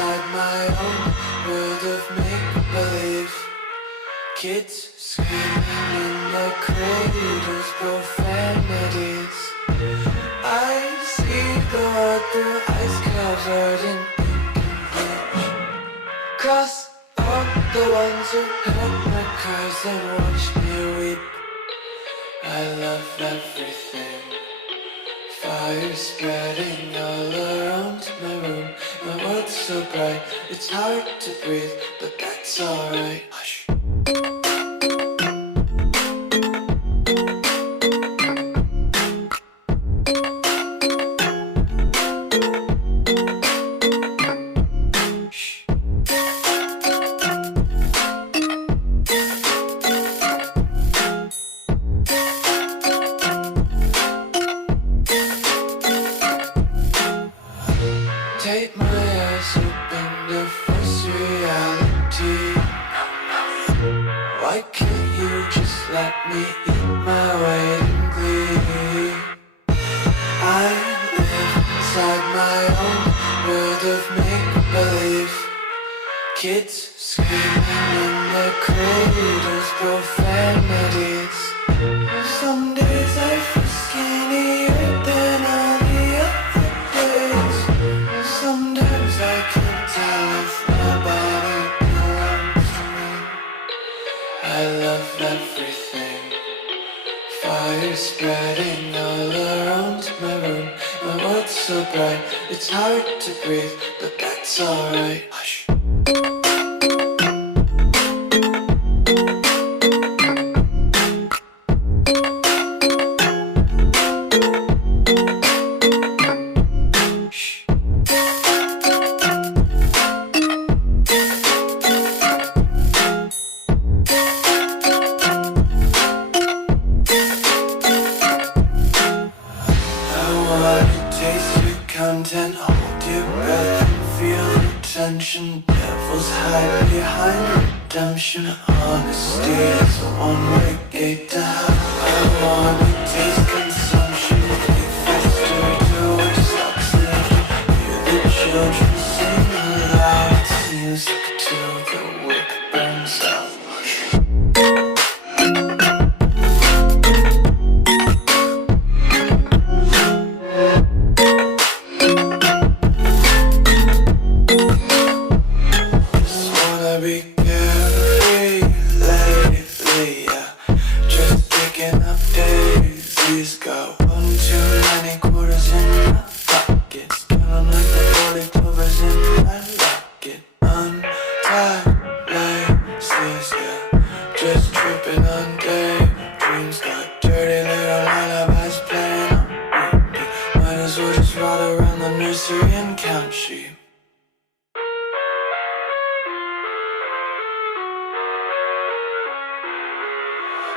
inside my own world of make-believe. Kids screaming in their cradles, profanities. I see the world through ice covered in ink and bleach. Cross out the ones who heard my cries and watched me weep. I love everything. Fire spreading all around my room. My world's so bright, it's hard to breathe, but that's alright. Hush. Take my eyes open to force reality. Why can't you just let me eat my weight in glee? I live inside my own world of make-believe. Kids screaming in their cradles, profanities. Some days I feel skinnier than all the other days. Sometimes I can't tell if my body belongs to me. I love everything. Fire spreading all around my room. My world's so bright, it's hard to breathe, but that's alright. Hush. Taste your content, hold your breath and feel the tension. Devils hide behind redemption. Honesty is a one-way gate to hell. I wanna taste consumption. Be faster to what stops leaking. Hear the children sing aloud. It's music till the wick burns out. Be carefree lately, yeah. Just picking up daisies. Got one too many quarters in my pocket. Feeling like the 40 clovers in my locket. Untied laces, yeah. Just tripping on daydreams. Got dirty little lullabies playing on repeat. Might as well just ride around the nursery and count sheep.